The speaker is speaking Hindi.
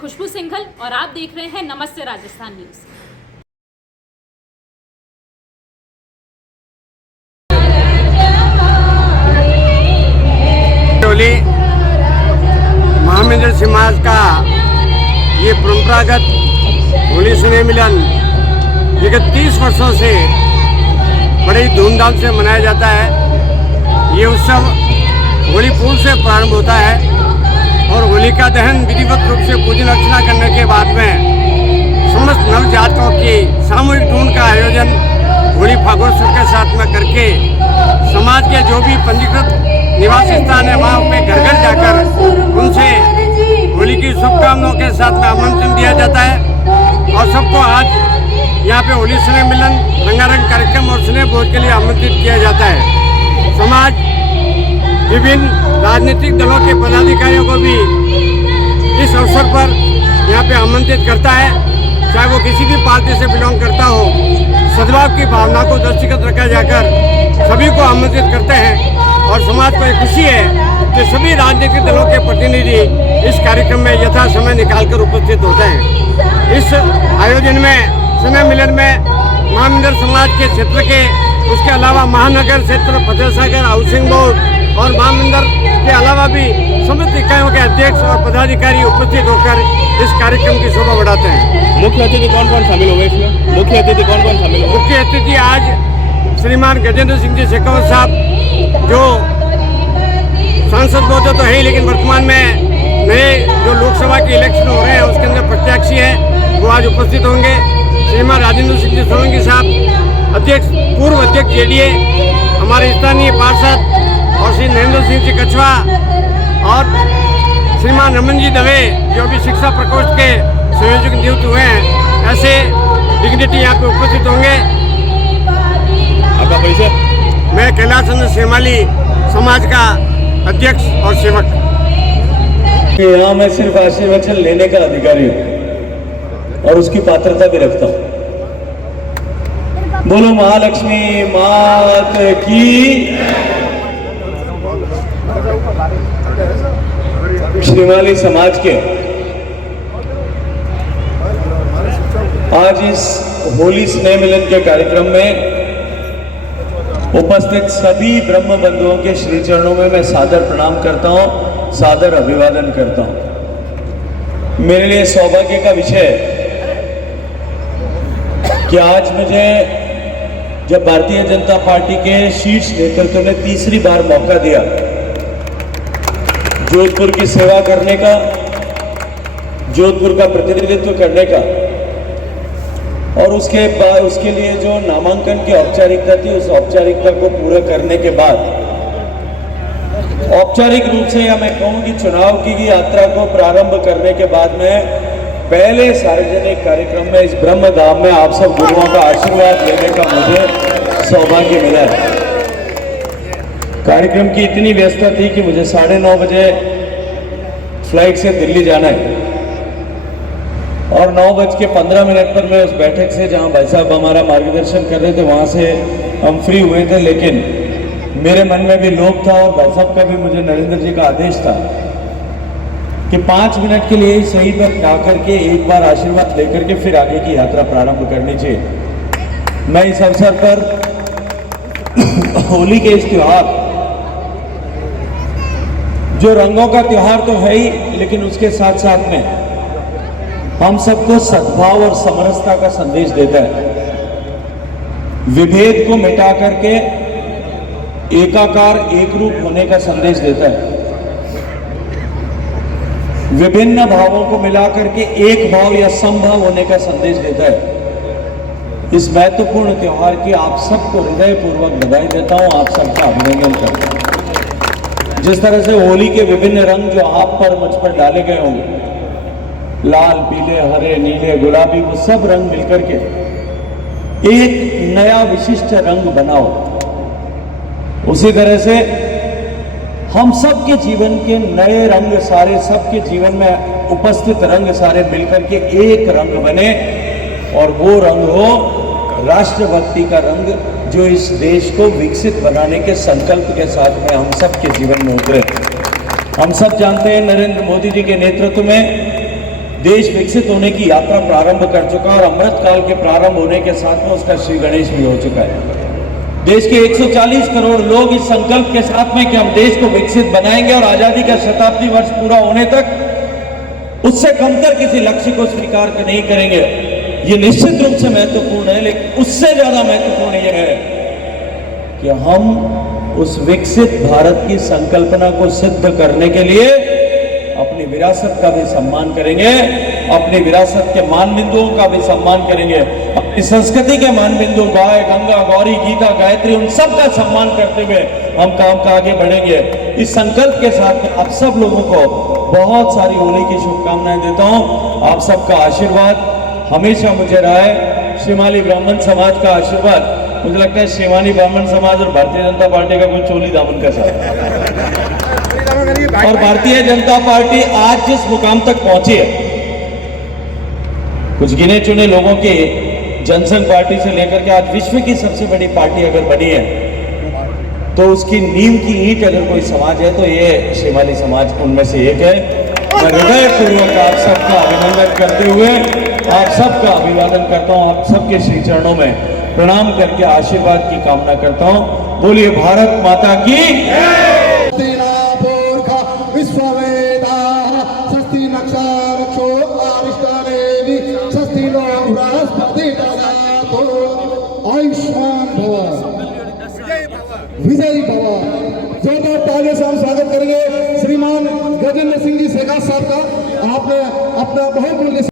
खुशबू सिंघल और आप देख रहे हैं नमस्ते राजस्थान न्यूज़। महामिंद्र समाज का ये परंपरागत होली स्नेह मिलन विगत 30 वर्षों से बड़ी धूमधाम से मनाया जाता है। ये उत्सव होली फूल से प्रारंभ होता है और होलिका दहन विधिवत रूप से पूजन अर्चना करने के बाद में समस्त नवजातकों की सामूहिक ढूंढ का आयोजन होली फागोत्सव के साथ में करके समाज के जो भी पंजीकृत निवासी स्थान है वहाँ पे घर घर जाकर उनसे होली की शुभकामनाओं के साथ में आमंत्रण दिया जाता है और सबको आज यहाँ पे होली स्नेह मिलन रंगारंग कार्यक्रम और स्नेह भोज के लिए आमंत्रित किया जाता है। समाज विभिन्न राजनीतिक दलों के पदाधिकारियों को भी इस अवसर पर यहाँ पे आमंत्रित करता है, चाहे वो किसी भी पार्टी से बिलोंग करता हो। सद्भाव की भावना को दृष्टिगत रखा जाकर सभी को आमंत्रित करते हैं और समाज को एक खुशी है कि सभी राजनीतिक दलों के प्रतिनिधि इस कार्यक्रम में यथा समय निकालकर उपस्थित होते हैं। इस आयोजन में स्नेह मिलन में महामिंद्र समाज के क्षेत्र के उसके अलावा महानगर क्षेत्र फतेह सागर हाउसिंग बोर्ड और महामिंद्र के अलावा भी समस्त इकाइयों के अध्यक्ष और पदाधिकारी उपस्थित होकर इस कार्यक्रम की शोभा बढ़ाते हैं। मुख्य अतिथि कौन कौन शामिल होंगे इसमें? मुख्य अतिथि कौन कौन शामिल होंगे? मुख्य अतिथि आज श्रीमान गजेंद्र सिंह जी शेखावत साहब जो सांसद मौजूद तो है ही, लेकिन वर्तमान में नए जो लोकसभा के इलेक्शन हो रहे हैं उसके अंदर प्रत्याशी है, वो आज उपस्थित होंगे। श्रीमान राजेंद्र सिंह जी सोलंकी साहब अध्यक्ष पूर्व अध्यक्ष जेडीए, हमारे स्थानीय पार्षद और श्री नरेंद्र सिंह जी कछवा और श्रीमान रमन जी दवे जो भी शिक्षा प्रकोष्ठ के संयोजक नियुक्त हुए हैं, ऐसे डिग्निटी यहाँ पे उपस्थित होंगे। आपका परिचय? मैं कैलाश चंद्र शेमाली समाज का अध्यक्ष और सेवक। यहाँ मैं सिर्फ आशीर्वचन लेने का अधिकारी हूँ और उसकी पात्रता भी रखता हूँ। बोलो महालक्ष्मी मात की। श्रीमाली समाज के आज इस होली स्नेह मिलन के कार्यक्रम में उपस्थित सभी ब्रह्म बंधुओं के श्री चरणों में मैं सादर प्रणाम करता हूं, सादर अभिवादन करता हूं। मेरे लिए सौभाग्य का विषय कि आज मुझे जब भारतीय जनता पार्टी के शीर्ष नेतृत्व ने तीसरी बार मौका दिया जोधपुर की सेवा करने का, जोधपुर का प्रतिनिधित्व करने का, और उसके लिए जो नामांकन की औपचारिकता थी उस औपचारिकता को पूरा करने के बाद औपचारिक रूप से या मैं कहूँ कि चुनाव की यात्रा को प्रारंभ करने के बाद में पहले सार्वजनिक कार्यक्रम में इस ब्रह्म धाम में आप सब गुरुओं का आशीर्वाद लेने का मुझे सौभाग्य मिला है। कार्यक्रम की इतनी व्यस्तता थी कि मुझे 9:30 बजे फ्लाइट से दिल्ली जाना है और 9:15 पर मैं उस बैठक से, जहां भाई साहब हमारा मार्गदर्शन कर रहे थे, वहां से हम फ्री हुए थे। लेकिन मेरे मन में भी लोभ था और भाई साहब का भी मुझे नरेंद्र जी का आदेश था कि 5 मिनट के लिए सही पर आकर के एक बार आशीर्वाद लेकर के फिर आगे की यात्रा प्रारंभ करनी चाहिए। मैं इस अवसर पर होली के इस त्योहार, जो रंगों का त्योहार तो है ही, लेकिन उसके साथ साथ में हम सबको सद्भाव और समरसता का संदेश देता है। विभेद को मिटा करके एकाकार एक रूप होने का संदेश देता है। विभिन्न भावों को मिलाकर के एक भाव या समभाव होने का संदेश देता है। इस महत्वपूर्ण त्योहार की आप सबको हृदयपूर्वक बधाई देता हूं, आप सबका अभिनंदन करता हूं। जिस तरह से होली के विभिन्न रंग जो आप पर मुझ पर डाले गए होंगे, लाल, पीले, हरे, नीले, गुलाबी, वो सब रंग मिलकर के एक नया विशिष्ट रंग बनाओ। उसी तरह से हम सबके जीवन के नए रंग सारे, सबके जीवन में उपस्थित रंग सारे मिलकर के एक रंग बने और वो रंग हो राष्ट्रभक्ति का रंग, जो इस देश को विकसित बनाने के संकल्प के साथ में हम सबके जीवन में उतरे। हम सब जानते हैं नरेंद्र मोदी जी के नेतृत्व में देश विकसित होने की यात्रा प्रारंभ कर चुका है और अमृत काल के प्रारंभ होने के साथ में उसका श्री गणेश भी हो चुका है। देश के 140 करोड़ लोग इस संकल्प के साथ में कि हम देश को विकसित बनाएंगे और आजादी का शताब्दी वर्ष पूरा होने तक उससे कमतर किसी लक्ष्य को स्वीकार नहीं करेंगे। ये निश्चित रूप से महत्वपूर्ण है, लेकिन उससे ज्यादा महत्वपूर्ण यह है कि हम उस विकसित भारत की संकल्पना को सिद्ध करने के लिए अपनी विरासत का भी सम्मान करेंगे, अपनी विरासत के मानबिंदुओं का भी सम्मान करेंगे, अपनी संस्कृति के मानबिंदु गाय, गंगा, गौरी, गीता, गायत्री, उन सब का सम्मान करते हुए हम काम का आगे बढ़ेंगे। इस संकल्प के साथ में आप सब लोगों को बहुत सारी होली की शुभकामनाएं देता हूं। आप सबका आशीर्वाद हमेशा मुझे रहा है। शिमाली ब्राह्मण समाज का आशीर्वाद, मुझे लगता है शिमाली ब्राह्मण समाज और भारतीय जनता पार्टी का कोई चोली दामन का साथ, और भारतीय जनता पार्टी आज जिस मुकाम तक पहुंची है, कुछ गिने चुने लोगों के जनसंघ पार्टी से लेकर के आज विश्व की सबसे बड़ी पार्टी अगर बनी है, तो उसकी नींव की ईंट अगर कोई समाज है तो ये शिमाली समाज उनमें से एक है। मैं हृदयपूर्वक आप सबका अभिनंदन करते हुए आप सबका अभिवादन करता हूं, आप सबके श्री चरणों में प्रणाम करके आशीर्वाद की कामना करता हूं। बोलिए भारत माता की। आयुष्मान भव, विजयी भव। जोरदार तालियों से हम स्वागत करेंगे श्रीमान गजेंद्र सिंह जी शेखावत साहब का। आपने अपना बहुमूल्य